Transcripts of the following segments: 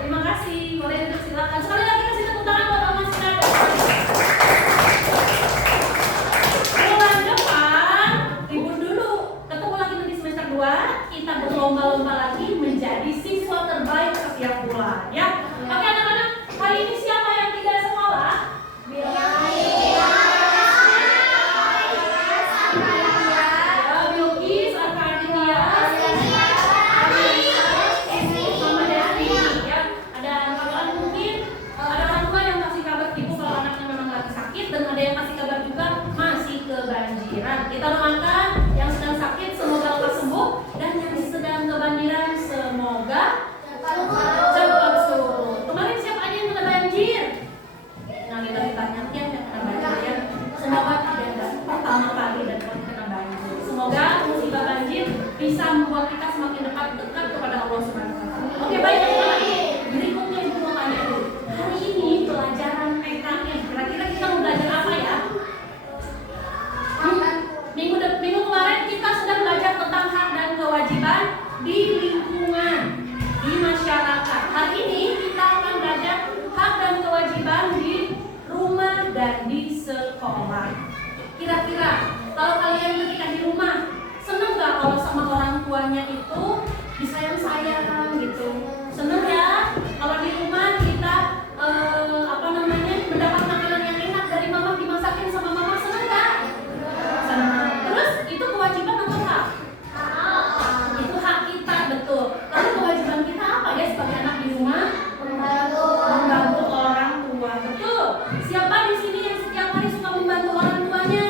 Terima kasih. Boleh duduk silakan. Sekali lagi kasih tepuk tangan buat Alma Sira. kita doakan yang sedang sakit semoga lekas sembuh, dan yang sedang kebanjiran semoga cepat surut. Kemarin siapa aja yang kena banjir? Nah, kita ditanya yang kena banjir ya. Semoga tidak pertama kali dan kena banjir. Semoga musibah banjir bisa membuat kita semakin dekat kepada Allah Subhanahu wa Ta'ala. Oke, baik teman-teman. Berikutnya Ibu mau tanya dulu. Hari ini pelajaran PKN. Kira-kira kita mau belajar apa ya? Minggu kemarin kita sudah belajar tentang hak dan kewajiban di lingkungan, di masyarakat. Hari ini kita akan belajar hak dan kewajiban di rumah dan di sekolah. Kira-kira kalau kalian ketika di rumah seneng gak kalau sama orang tuanya itu disayang-sayang gitu? Seneng ya kalau di rumah kita mendapat makanan yang enak dari mama, dimasakin sama mama, seneng gak? Seneng. Terus itu kewajiban atau hak? Itu hak kita, betul. Lalu kewajiban kita apa ya sebagai anak di rumah? Membantu orang tua, betul. Siapa di sini yang setiap hari suka membantu orang tuanya?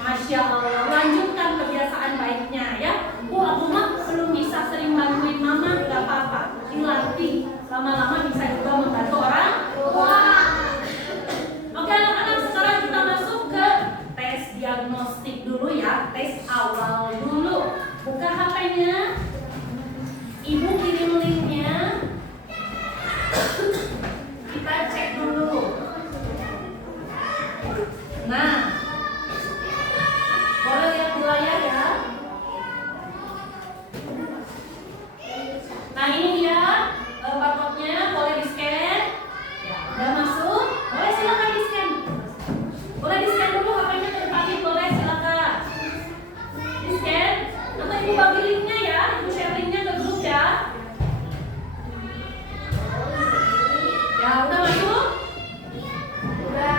Masya Allah, lanjutkan kebiasaan baiknya ya. Aku mah belum bisa sering bantuin mama, gak apa-apa, dilatih. Lama-lama bisa juga membantu orang tua. Oke anak-anak, sekarang kita masuk ke tes diagnostik dulu ya. Tes awal dulu. Buka HP-nya, Ibu kirim linknya. Kita cek dulu. Nah, boleh lihat di layar ya. Nah ini dia barcode-nya, boleh di scan. Udah masuk? Boleh silakan di scan. Boleh di scan dulu HP-nya terpakai, boleh silakan. Di scan. Atau Ibu bagi linknya ya, Ibu share linknya ke grup ya. Ya udah masuk? Udah.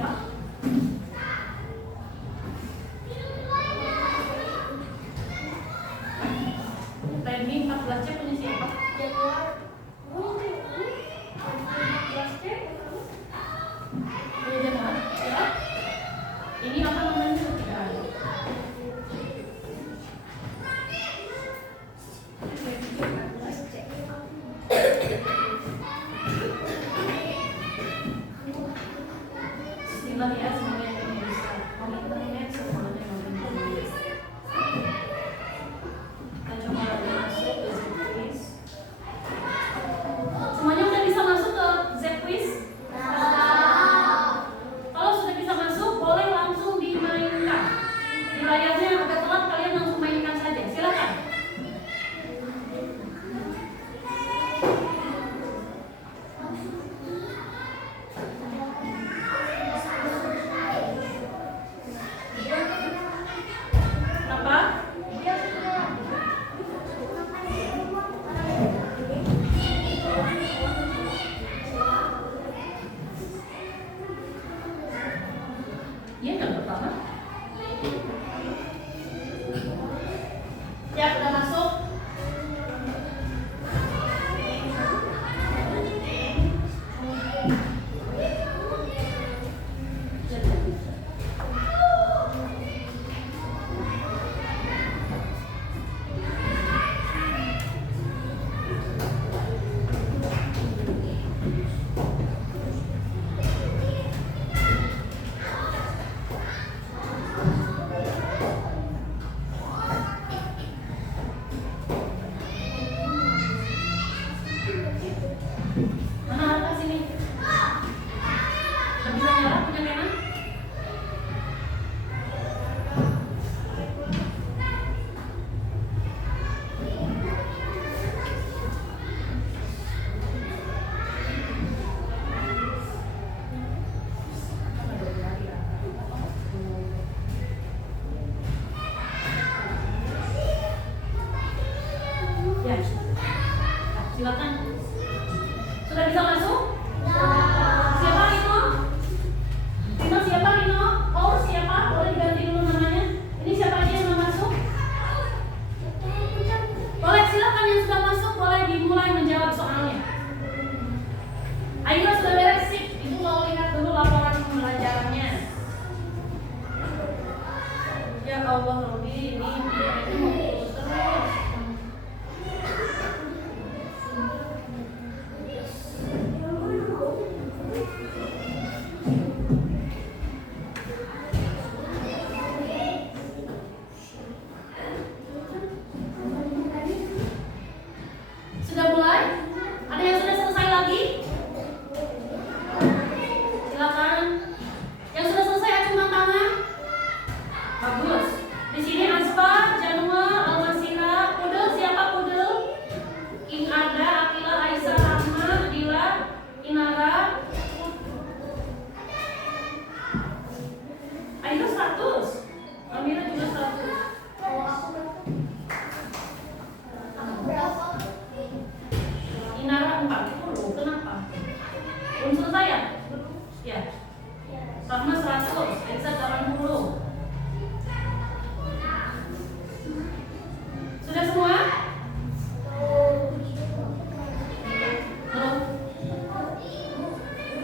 siapa? Redmi 14C punya siapa? Punya Januar? Ya? Ini apa namanya? Tidak ada. Bismillah ya, semuanya yang bisa internet semuanya yang bisa. Kita coba lagi masuk ke Zquiz. Semuanya udah bisa masuk ke Zquiz? Kalau sudah bisa masuk, boleh langsung dimainkan. Di layarnya agak telat, kalian langsung mainkan saja. Silakan. Kenapa? Iya yang pertama. Ya, udah masuk. Mana atas sini? Udah bisa nyala punya Kena? Ya. Silakan. Sudah bisa masuk? Siapa Rino? Rino siapa Rino? Oh siapa? Boleh diganti dulu namanya. Ini siapa aja yang mau masuk? Boleh, silakan yang sudah masuk boleh dimulai menjawab soalnya. Ayo sudah beres sih. Itu mau lihat dulu laporan pembelajarannya. Ya Allah Robi, ini mau terus. Sudah mulai? Ada yang sudah selesai lagi? Silakan. Yang sudah selesai acungkan tangan. Bagus. Di sini Aspa, Janua, Almasira, Pudel siapa Pudel? King Ada, Akila, Aisyah, Rahma, Dila, Inara. Ayo 100. Amira juga 100. Inara 40. Kenapa? Belum selesai ya? Ya. Rahma 100, Aisyah 80. Sudah semua? Belum?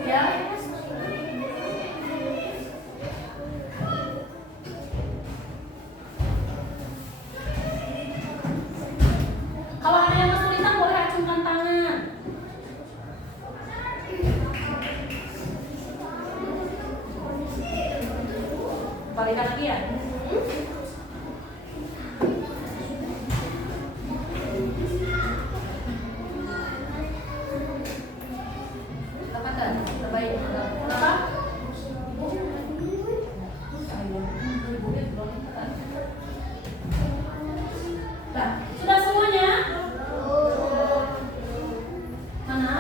Ya. Kalau ada yang kesulitan boleh acungkan tangan. Balikan lagi ya. Katakan terbaik. Kenapa? Nah, sudah semuanya? Mana?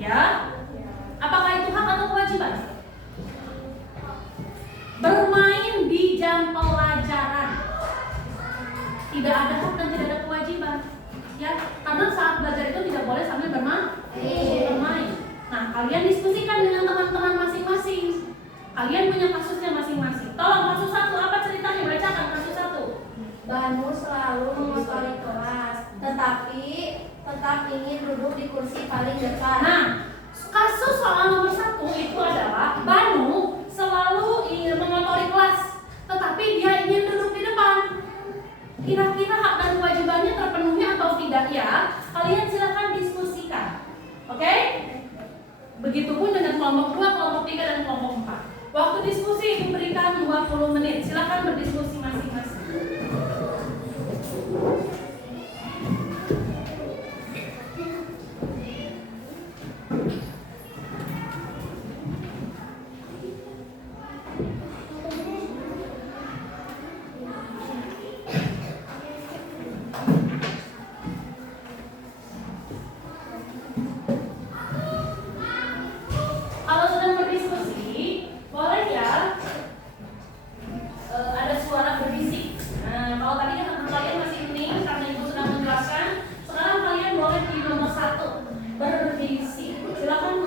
Ya, apakah itu hak atau kewajiban? Bermain di jam pelajaran. Tidak ada hak dan tidak ada kewajiban. Ya, karena saat belajar itu tidak boleh sambil bermain. Nah, kalian diskusikan dengan teman-teman masing-masing. Kalian punya kasusnya masing-masing. Tolong kasus 1, apa ceritanya? Bacakan kasus 1. Banu selalu mengotori kelas, tetapi tetap ingin duduk di kursi paling depan. Nah, kasus soal nomor 1 itu adalah Banu selalu ingin mengotori kelas, tetapi dia ingin duduk di depan. Kira-kira hak dan kewajibannya terpenuhi atau tidak ya? Kalian silakan diskusikan. Oke? Begitupun dengan kelompok 2, kelompok 3, dan kelompok 4. Waktu diskusi diberikan 20 menit. Silakan berdiskusi masing-masing. Kalau sedang berdiskusi, boleh ya ada suara berbisik. Nah, kalau tadi kan kalian masih hening karena ibu sudah menjelaskan. Sekarang kalian boleh di nomor 1 berbisik. Silakan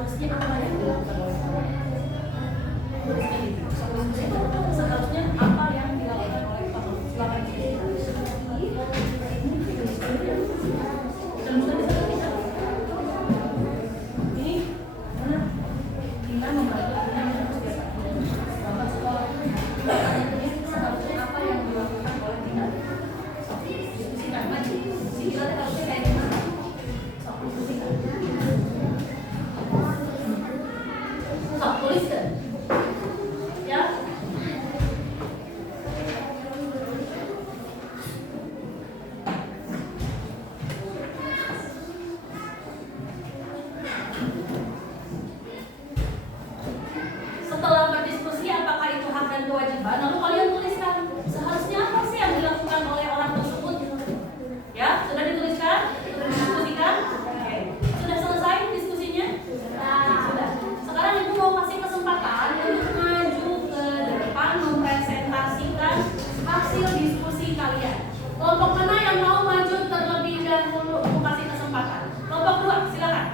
seharusnya apa yang dilakukan oleh kamu? Tuliskan itu. Seharusnya apa yang dilakukan oleh kamu? Silakan dan bukan disampaikan. Ini mana? Kita membantu kita selamat sekolah. Ini seharusnya apa yang dilakukan oleh kita? Diskusikan lagi. Kita harusnya kayak gimana? Diskusikan. Tuliskan. Ya. Setelah berdiskusi apakah itu hak dan kewajiban, lalu kalian tuliskan seharusnya apa sih yang dilakukan oleh orang tersebut. Ya, sudah dituliskan? Sudah didiskusikan? Oke. Sudah selesai diskusinya? Sudah. Sekarang ibu mau kasih kesempatan untuk maju ke depan mempresentasikan hasil diskusi kalian. Kelompok mana yang mau maju terlebih dahulu? Ibu kasih kesempatan. Kelompok 2, silakan.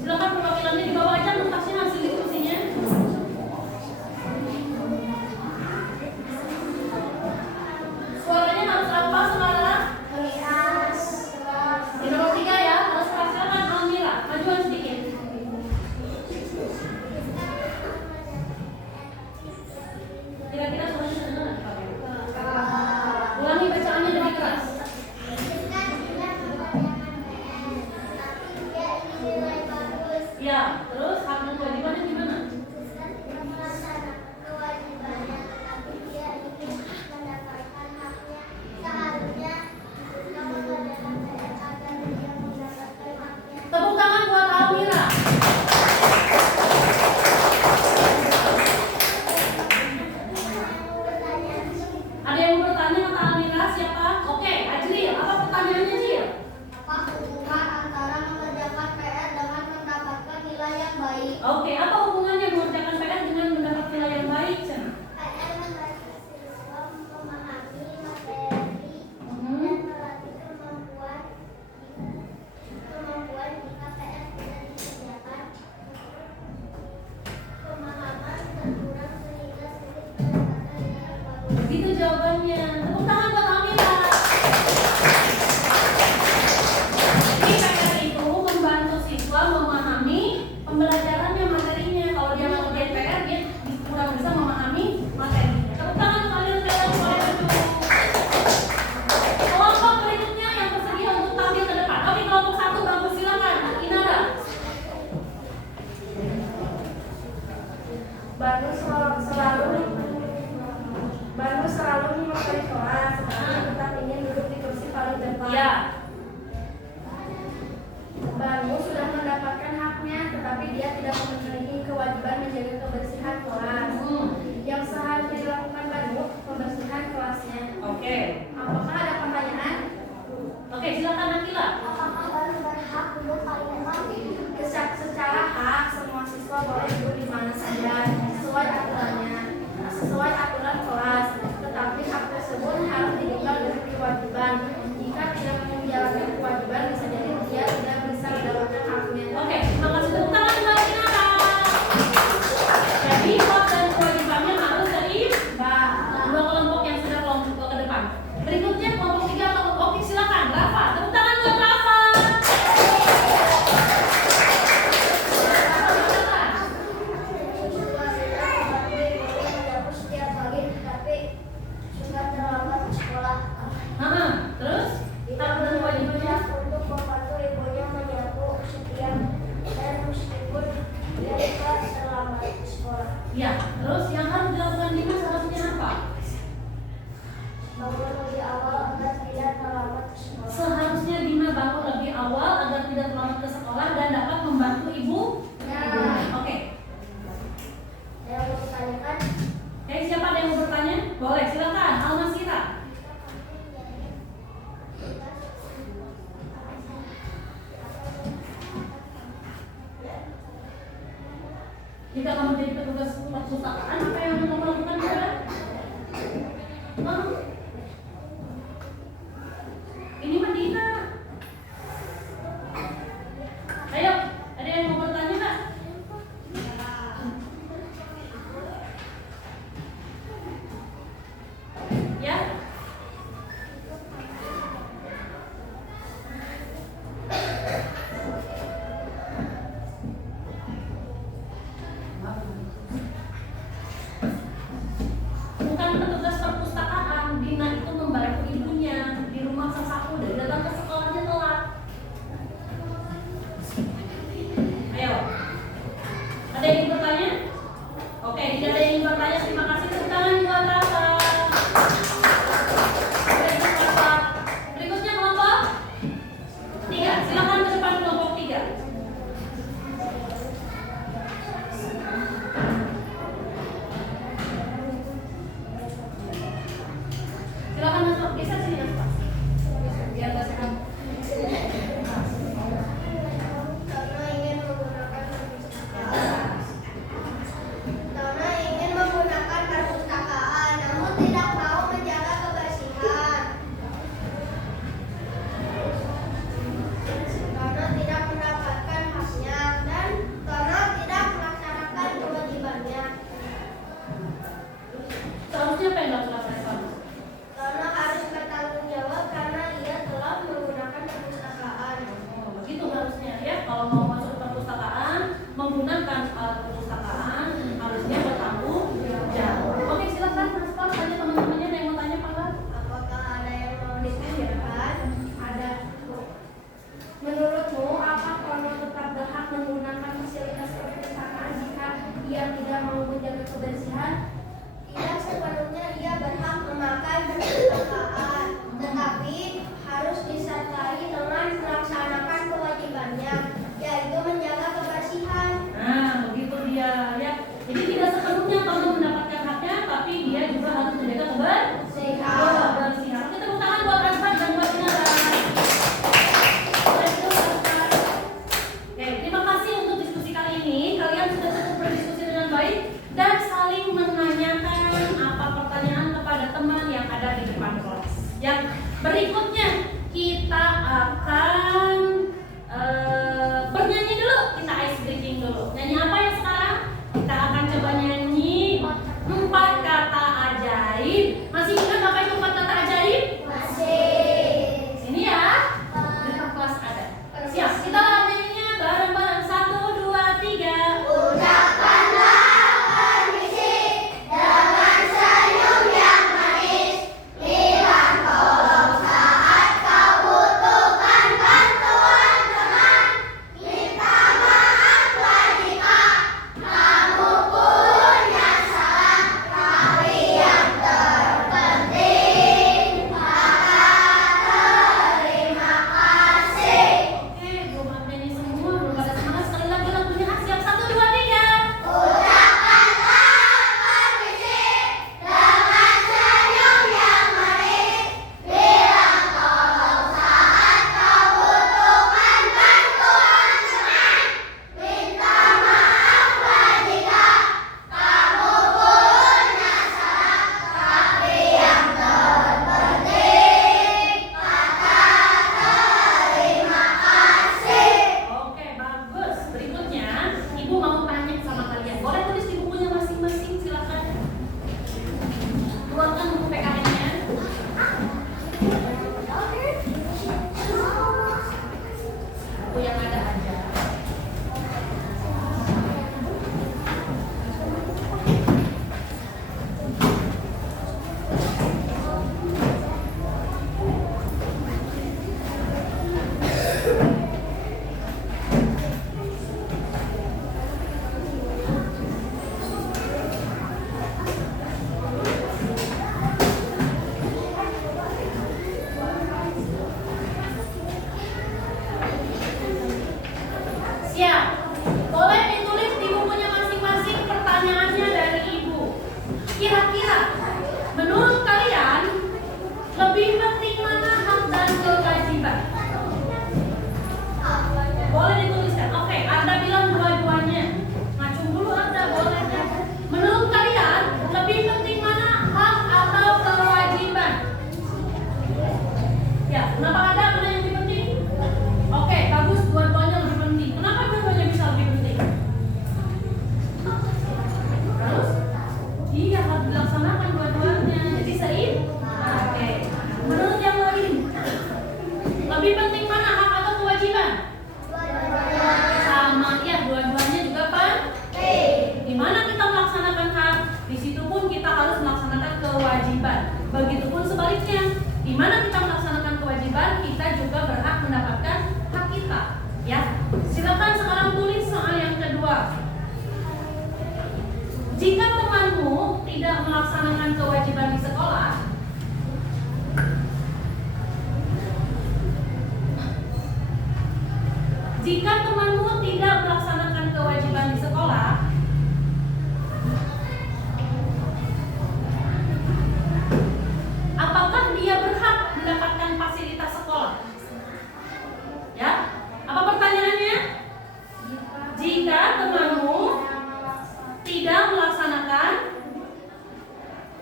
Silakan perwakilannya dibawa aja kertasnya hasil diskusinya. Suaranya harus apa sekarang? Di nomor 3 ya, harus silakan Almira, majuan sedikit. Kira-kira suaranya terdengar nggak? Ulangi bacaannya lebih keras. Ya, terus hak dan kewajibannya gimana? Tepuk tangan buat Almira. Ada yang mau bertanya kata Almira siapa? Oke, Ajril, apa pertanyaannya Jil? Apa hubungan antara mengerjakan PR dengan mendapatkan nilai yang baik? Oke, apa hubungannya mengerjakan PR dengan mendapat nilai yang baik? Sana? PR membantu siswa memahami materi dan melatih kemampuan jika PR tidak dikerjakan. Pemahaman berkurang sehingga sulit mendapatkan nilai bagus. Begitu jawabannya. Tepuk tangan buat Almira. Jadi PR itu membantu siswa memahami pembelajarannya, materinya. Kalau dia ngerjain PR, dia kurang bisa memahami materinya. Tepuk tangan untuk kalian sekalian boleh maju. Kelompok berikutnya yang bersedia untuk tampil ke depan. Oke, kelompok 1 bagus, silakan. Inara. Baru selalu memakai kelas, tetapi tetap ingin duduk di kursi paling depan. Ya. Baru sudah mendapatkan haknya, tetapi dia tidak memiliki kewajiban menjaga kebersihan kelas. Yang seharusnya dilakukan baru membersihkan kelasnya. Oke. Apakah ada pertanyaan? Oke, silakan Nakila. Apakah baru berhak duduk paling depan? Secara hak, semua siswa boleh duduk di mana saja sesuai aturannya, sesuai aturan kelas. Tetapi hak tersebut harus ditinggal dari kewajiban. Jika tidak menjalankan kewajiban, bisa jadi dia tidak bisa mendapatkan haknya. Oke, terima kasih. Tepuk tangan buat Inara. Jadi hak dan kewajibannya harus seimbang. Dua kelompok yang sudah kelompok ke depan. Berikutnya kelompok 3 atau oke silakan Rafa. Tepuk tangan buat Rafa. Setiap pagi, tapi suka terlambat ke sekolah. Terus hak dan kewajibannya. Untuk membantu ibunya menyapu setiap dan meskipun dia suka terlambat ke sekolah. Ya, terus yang harus dilakukan Dimas harusnya apa? Bangun lebih awal agar tidak terlambat ke sekolah. Seharusnya Dima bangun lebih awal agar tidak terlambat ke sekolah dan dapat membantu ibu. Oke. Saya mau bertanyakan, Siapa ada yang mau bertanya? Boleh, silakan. Almasira. Jika kamu jadi petugas perpustakaan, apa yang kamu lakukan juga? Ini mah Dina. Ayo, ada yang Yang berikutnya kita akan bernyanyi dulu. Kita ice breaking dulu. Nyanyi apa yang sekarang? Kita akan coba nyanyi 4 kata ajaib. Masih ingat apa itu 4 kata ajaib? Masih. Sini ya. Dekat kelas ada. Siap. Kita nyanyinya bareng-bareng. 1, 2, 3. Ucapkanlah permisi dengan senyum yang manis. Bilang tolong saat kau butuhkan bantuan teman. Minta maaflah jika kamu punya salah. Tapi yang terpenting kata terima kasih. Oke, belum nyanyi semua, belum pada semangat. Sekali lagi lagunya. Siap. 1, 2, 3. Ucapkanlah permisi dengan senyum yang manis. Bilang tolong saat kau butuhkan bantuan teman. Minta maaflah jika kamu punya salah. Tapi yang terpenting kata terima kasih. Oke, bagus. Berikutnya, Ibu mau tanya sama kalian. Boleh tulis di bukunya masing-masing, silakan. Keluarkan buku PKN-nya. Buku yang ada aja. Siap. Boleh ditulis di bukunya masing-masing pertanyaannya dari Ibu. Kira-kira menurut kalian lebih penting mana hak dan kewajiban? Boleh dituliskan. Oke, Arda bilang dua-duanya. Ngacung dulu Arda, boleh. Menurut kalian lebih penting mana hak atau kewajiban? Ya, kenapa Arda mana yang lebih penting? Oke, bagus, dua-duanya lebih penting. Kenapa dua-duanya bisa lebih penting? Terus? Iya, harus dilaksanakan dua-duanya. Jadi oke. Menurut yang lain, lebih penting mana hak atau kewajiban? Sama, ya, dua-duanya juga penting. Di mana kita melaksanakan hak, di situ pun kita harus melaksanakan kewajiban. Begitupun sebaliknya, di mana kita melaksanakan kewajiban, kita juga berhak mendapatkan hak kita. Ya, silakan sekarang tulis soal yang kedua. Jika temanmu tidak melaksanakan kewajiban di sekolah, jika temanmu tidak melaksanakan kewajiban di sekolah, apakah dia berhak mendapatkan fasilitas sekolah? Ya, apa pertanyaannya? Jika temanmu tidak melaksanakan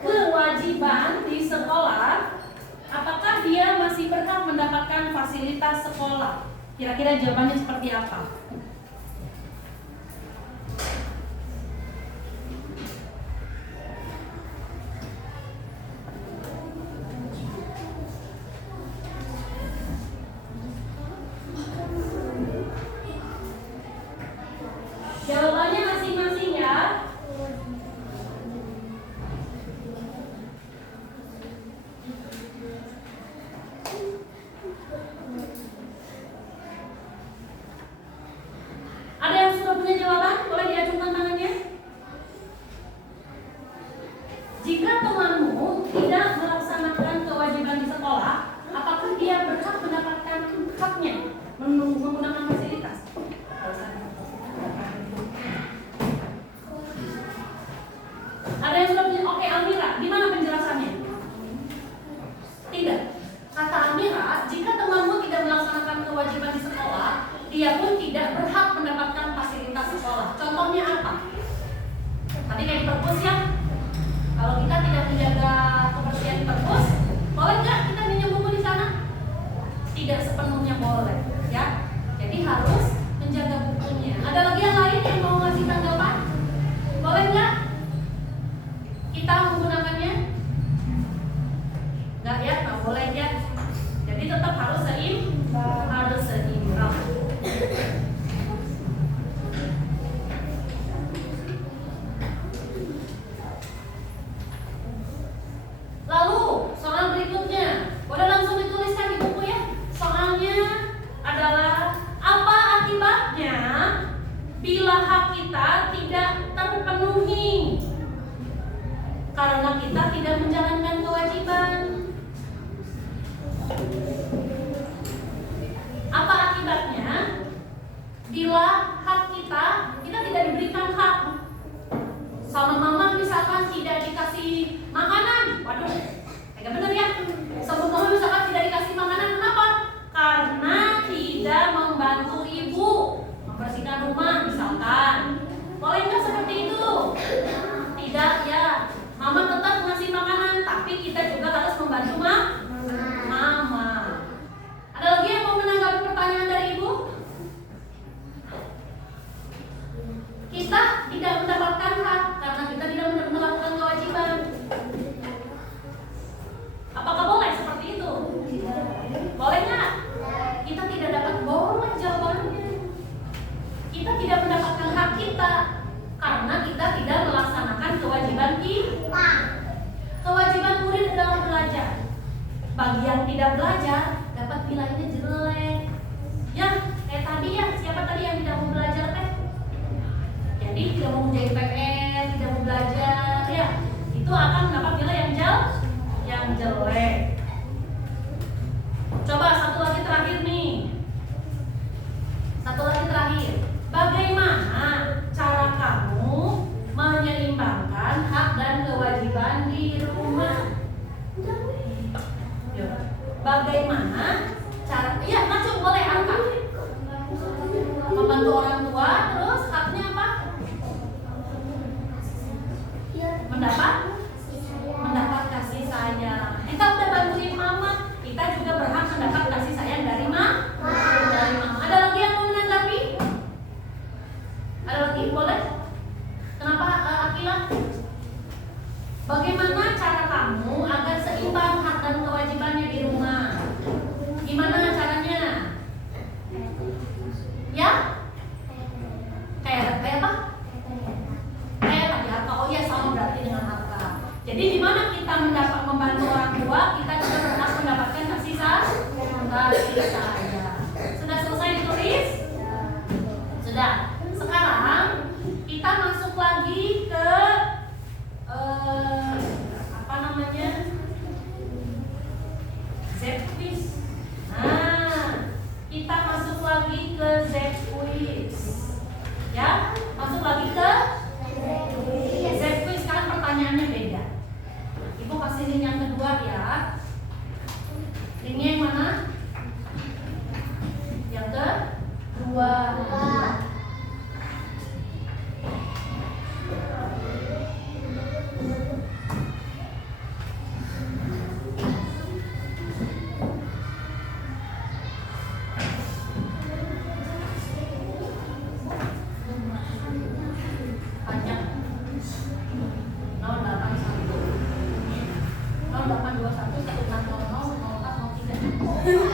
kewajiban di sekolah, apakah dia masih berhak mendapatkan fasilitas sekolah? Kira-kira jawabannya seperti apa? Jawabannya masing-masing ya. Ada yang sudah punya jawaban? Boleh diacungkan tangannya. Jika temanmu tidak melaksanakan kewajiban di sekolah, apakah dia berhak mendapatkan haknya menggunakan fasilitas? Ada yang sudah punya? Oke, Almira, gimana penjelasannya? Tidak. Kata Almira, jika temanmu tidak melaksanakan kewajiban di sekolah, dia pun tidak berhak mendapatkan fasilitas sekolah. Contohnya apa? Tadi kayak di perpus ya. Kalau kita tidak menjaga kebersihan di perpus, boleh nggak kita karena kita tidak menjalankan kewajiban. Apa akibatnya? Bila hak kita tidak diberikan hak. Sama mama misalkan tidak dikasih makanan, waduh, agak bener ya. Sama mama misalkan tidak dikasih makanan, kenapa? Karena tidak membantu ibu membersihkan rumah misalkan. Boleh nggak seperti itu? Tidak ya. Mama tetap ngasih makanan, tapi kita juga harus membantu mama. Ada lagi yang mau menanggapi pertanyaan dari ibu? Kita tidak mendapatkan hak karena kita tidak melakukan kewajiban. Apakah boleh seperti itu? Boleh nggak? Kita tidak dapat, boleh jawabannya. Kita tidak mendapatkan hak kita karena kita tidak melaksanakan kewajiban kita. Kewajiban murid adalah belajar. Bagi yang tidak belajar dapat nilainya jelek. Ya, kayak tadi ya, siapa tadi yang tidak mau belajar teh? Jadi tidak mau menjadi PR, tidak mau belajar, ya itu akan mendapat nilai yang jelek. Coba satu lagi terakhir nih. Satu lagi terakhir. Bagaimana cara kamu menyeimbangkan hak dan kewajiban di rumah? Yuk. Bagaimana cara? Iya, langsung boleh angkat. Membantu orang tua, terus haknya apa? Mendapat kasih sayang. Kita udah bantuin mama, kita juga berhak mendapat kasih sayang dari mama. Ada lagi yang mau menanggapi? Ada lagi? Boleh? Kenapa Akila? Bagaimana cara kamu agar seimbang hak dan kewajibannya di rumah? Gimana caranya? Ya? Kayak apa? Kayak tadi harta. Oh ya, sama berarti dengan harta. Jadi di mana kita mendapat membantu orang tua, kita juga berhak mendapatkan kasih sayang. Sudah selesai ditulis? Sudah. Sekarang kita masuk lagi ke apa namanya? Z-quiz. Nah, kita masuk lagi ke Z-quiz. Ya, masuk lagi ke Z-quiz. Sekarang pertanyaannya beda. Ibu kasih link yang kedua ya. Linknya yang mana? Yang kedua. Panjang. 081 0821 1600 0403.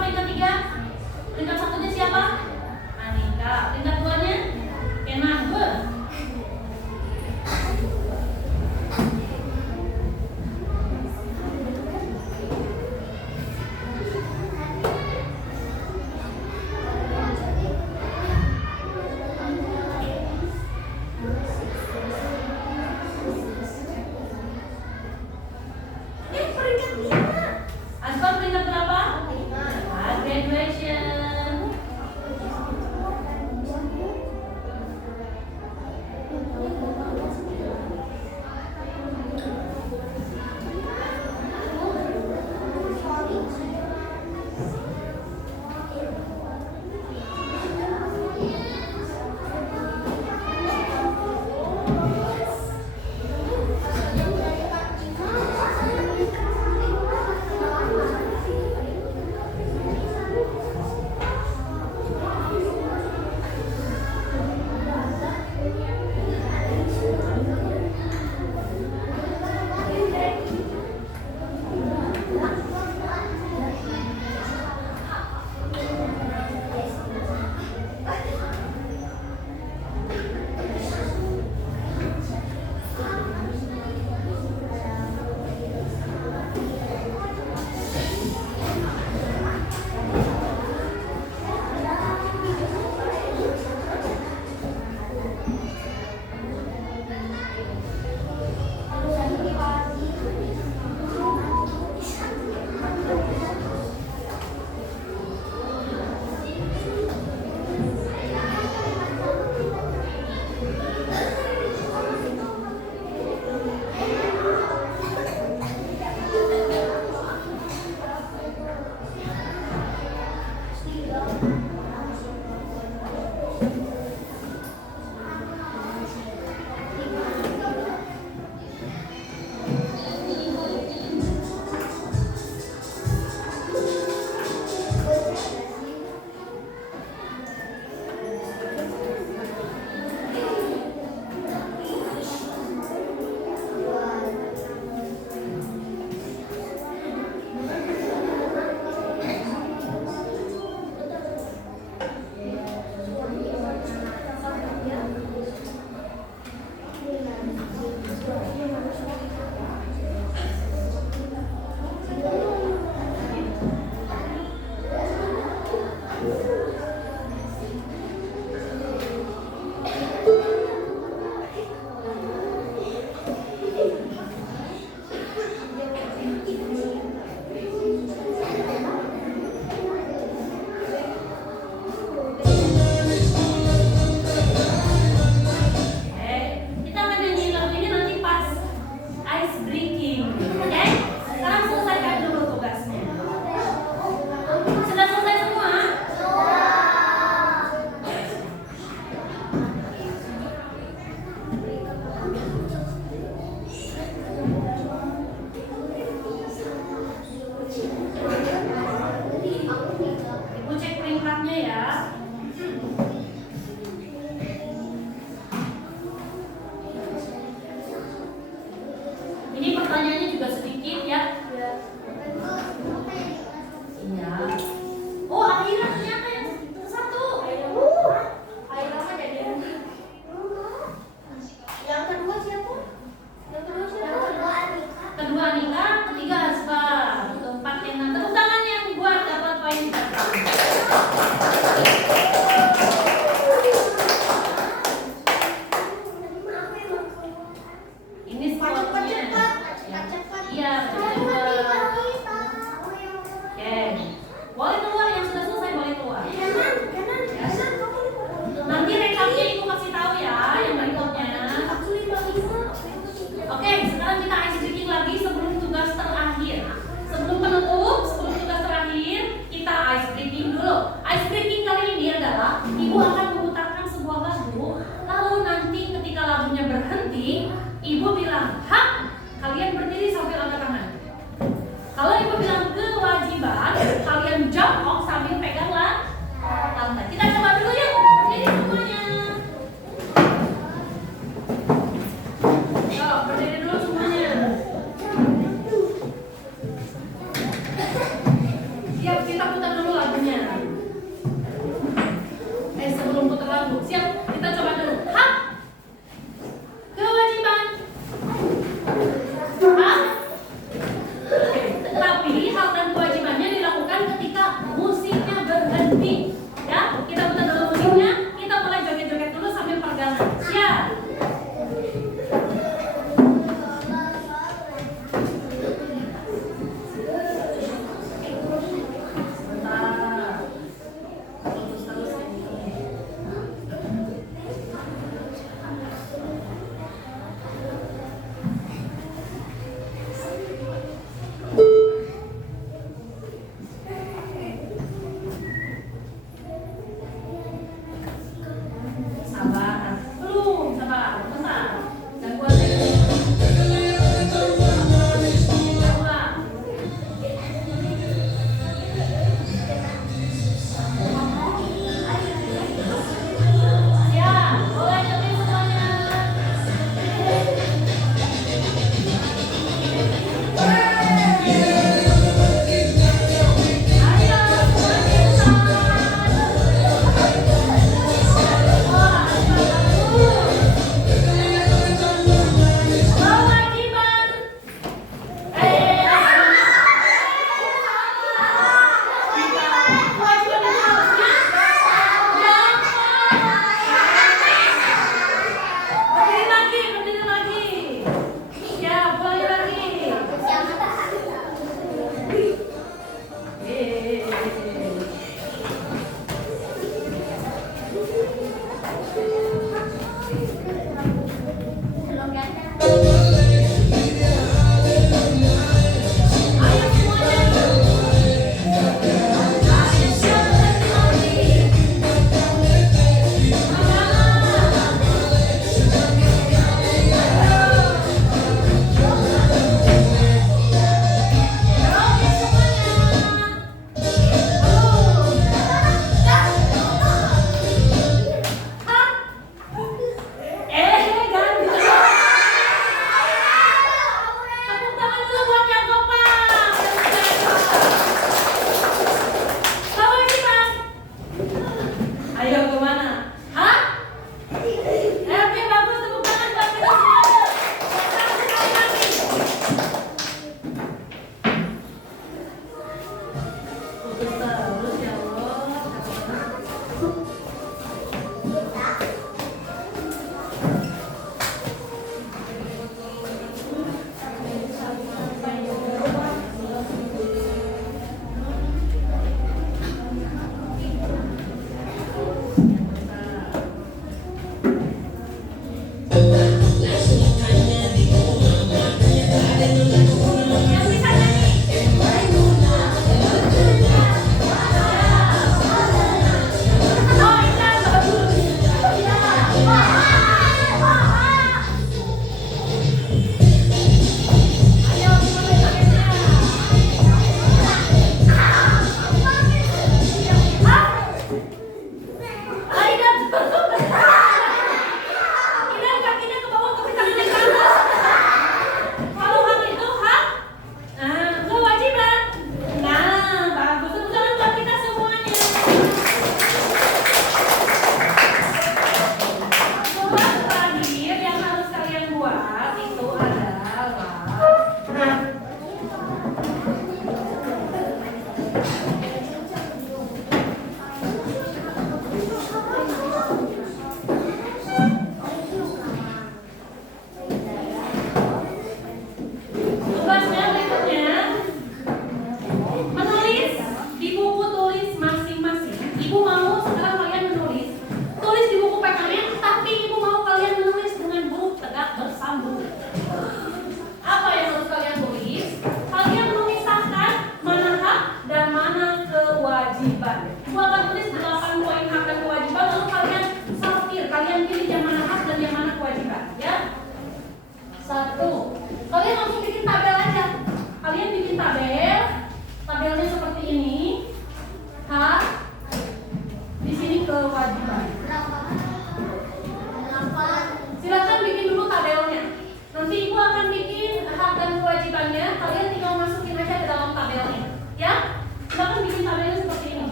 peringkat 3? Peringkat 1-nya siapa? Anika. Peringkat 2-nya? Kenahbe. Peringkat 5. Asbab peringkat berapa? 5. Grade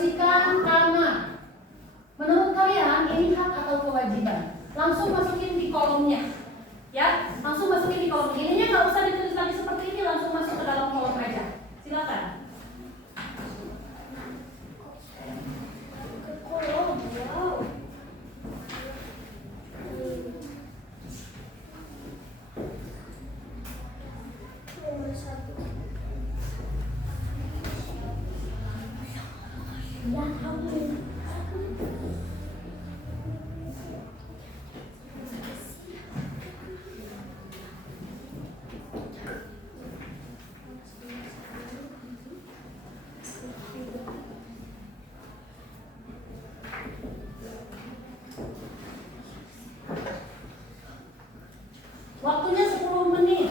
Bersihkan kamar. Menurut kalian ini hak atau kewajiban? Langsung masukin di kolomnya. Ya, langsung masukin di kolom. Ininya nggak usah ditulis lagi seperti ini, langsung masuk ke dalam kolom aja. Silakan. Waktunya 10 menit.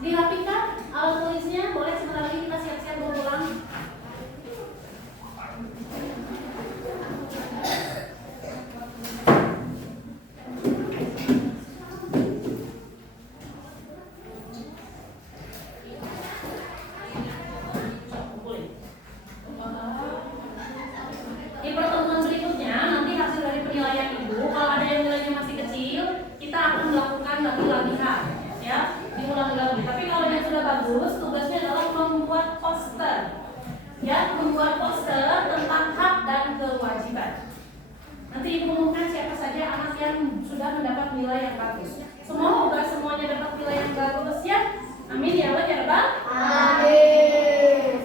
Dirapikan alat tulisnya, boleh sebentar lagi kita siap-siap mau pulang. Di pertemuan berikutnya, nanti hasil dari penilaian Ibu, kalau ada yang nilainya masih kecil, kita akan melakukan lagi-lagi ya, diulang lagi. Tapi kalau yang sudah bagus, tugasnya adalah membuat poster, ya, membuat poster tentang hak dan kewajiban. Nanti Ibu umumkan siapa saja anak yang sudah mendapat nilai yang bagus. Semoga semuanya dapat nilai yang bagus ya. Amin ya Allah ya Rabbal. Amin.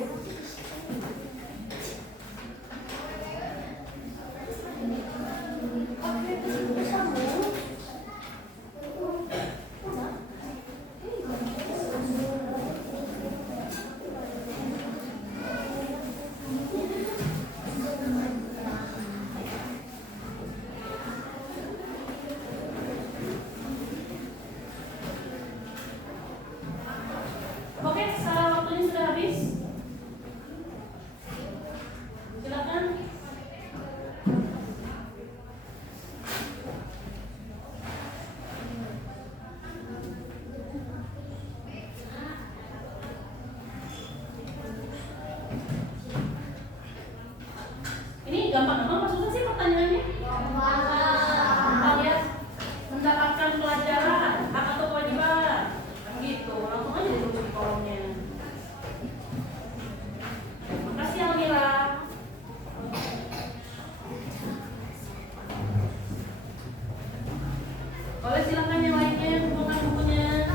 Oke, waktunya sudah habis. Silakan. Ini gampang-gampang, maksudnya sih pertanyaannya? Kalian mendapatkan pelajaran hak atau kewajiban, kan gitu. Langsung aja ditulis di kolomnya. Makasih Almira. Boleh silakan yang lainnya kumpulkan bukunya.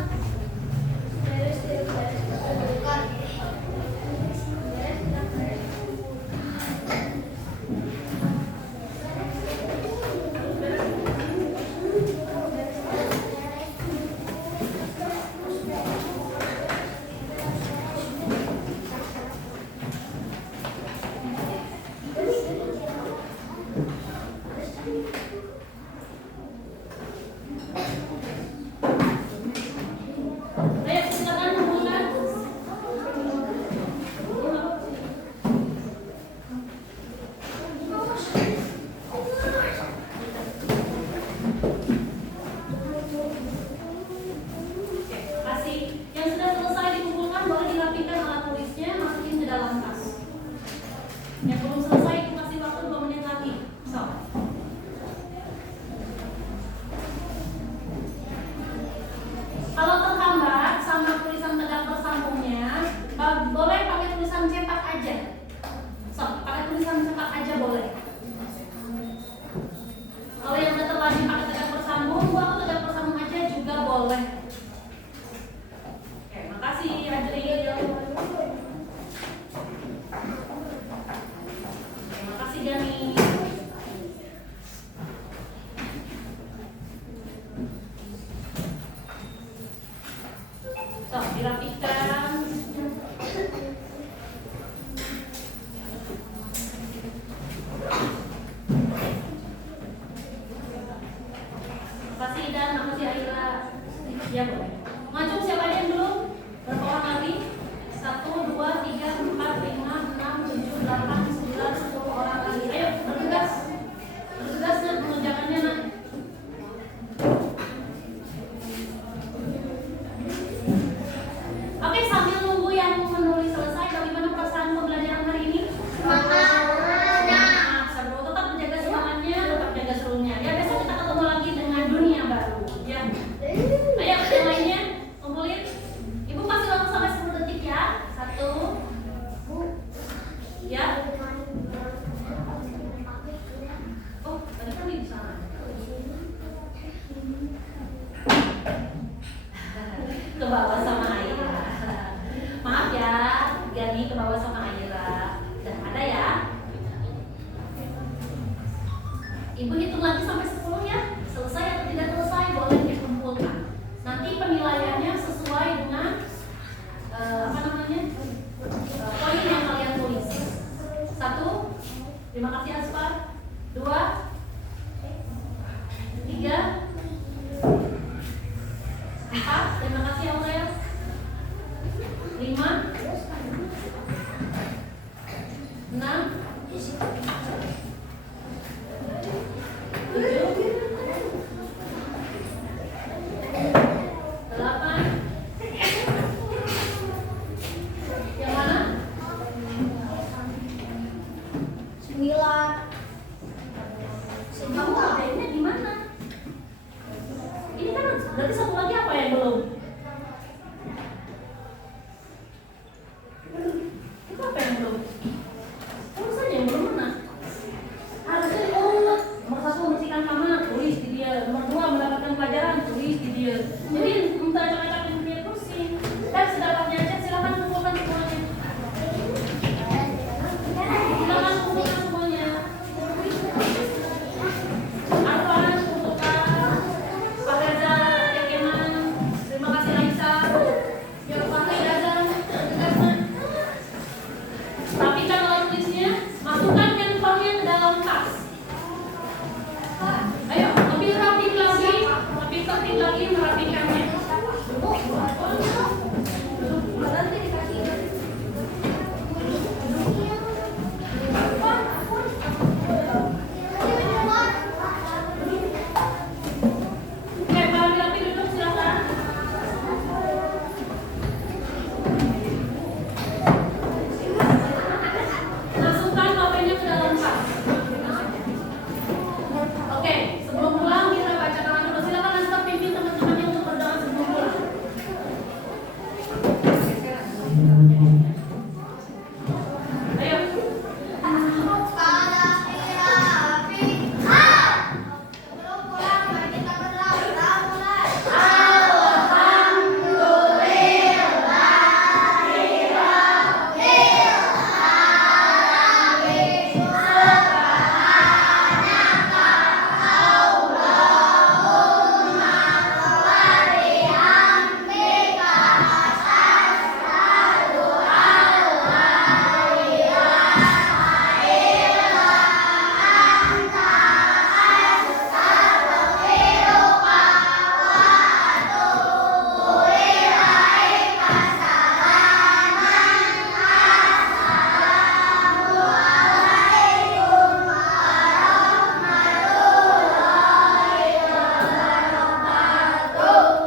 Ayo silakan kumpulkan. Oke, kasih. Yang sudah selesai dikumpulkan boleh dirapikan alat tulisnya, masukin ke dalam tas. Yang belum selesai itu kasih waktu 2 menit lagi. So. Kalau terhambat sama tulisan tegak bersambungnya, boleh pakai tulisan cetak aja. So, pakai tulisan cetak aja boleh. Kalau yang udah terlanjur pakai tegak bersambung, atau tegak bersambung aja juga boleh. Oke, makasih Ajri. Makasih Gani. So, dirapikan. Makasih Dan, makasih Aira. Ya boleh. Ngacung siapa aja yang belum? Berapa orang lagi? 1, 2, 3, 4, 5, 6, 7, 8, 9, 10 orang lagi. Ayo, bergegas. Bergegas nak, mengerjakannya nak. Oke, sambil nunggu yang menulis selesai, bagaimana perasaan pembelajaran hari ini? Semangat, seru. Tetap menjaga semangatnya, tetap jaga serunya. Ya, besok kita ketemu lagi dengan dunia baru. Ya. Ayo, yang lainnya, kumpulin. Ibu kasih waktu sampai 10 detik ya. 1. Ya. Oh, tadi kan di sana. Ke bawah sama Aira. Maaf ya, Gani ke bawah sama Aira. Udah ada ya? Ibu hitung lagi sampai 10 ya. Selesai atau tidak selesai boleh dikumpulkan. Nanti penilaiannya sesuai dengan poin yang kalian tulis. 1. Terima kasih Aspar. 2. 3. 4. Terima kasih Aurel. Berarti satu lagi apa yang belum? Itu apa yang belum? Terus saja yang belum mana? Harusnya nomor 1 membersihkan kamar, tulis di dia. Nomor 2 mendapatkan pelajaran, tulis di dia. Jadi minta acak-acakin dia pusing. Dan sedapatnya aja silakan kumpulkan semuanya. Silakan kumpulkan semuanya. Arfan, kumpulkan. Pak Reza, Kekeman. Terima kasih Laisa. Ya Pak Reza, Kekeman. Rapikan alat tulisnya, masukkan handphonenya ke dalam tas. Ayo, lebih tertib lagi merapikannya. Oke, kalau rapi duduk silakan. Masukkan HP-nya ke dalam tas. Oke, sebelum pulang kita bacakan dulu. Silakan Nastar pimpin teman-temannya untuk berdoa sebelum pulang. Ayo.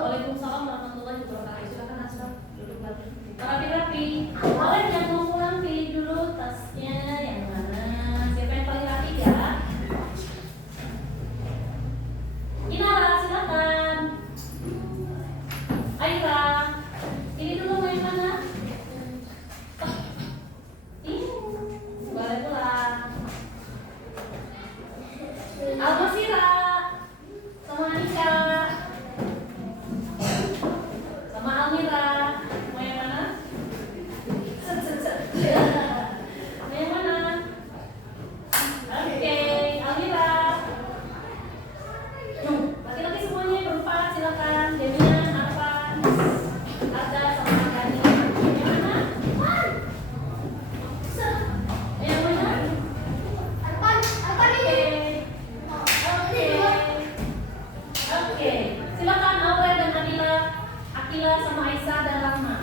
Waalaikumsalam warahmatullahi wabarakatuh. Silakan Nastar duduk lagi. Rapi-rapi. Kalian yang mau pulang pilih dulu tasnya yang mana. Siapa yang paling rapi ya? Inara, silakan. Aira, ini dulu mau yang mana? Ini, boleh pulang. Almasira, sama Anika, sama Almira, mau yang mana? Mau yang mana? Oke, Almira. Laki-laki semuanya berempat, silakan. Demian, Arfan, Arda, sama Agani. Yang mana? Yang mana? Oke. Silakan Aurel dan Adila, Akila sama Aisyah dan Rahma.